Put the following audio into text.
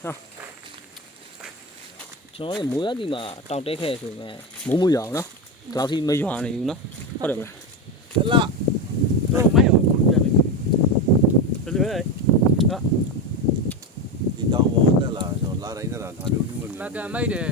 ကျွန်တော်တို့မိုးရသည်မှာတောင်တက်ခဲ့ဆိုရင်မိုးမရွာအောင်နော်ဒီလောက်ထိမရွာနေဘူးနော်ဟုတ်တယ်မလား လာတော့မိုက်အောင်ပြန်မယ် ဘယ်လိုလဲ ဒီတောင်းပေါ်တက်လာဆိုလာတိုင်းတက်လာဒါမျိုးမျိုးမမြင် မကန်မိုက်တယ်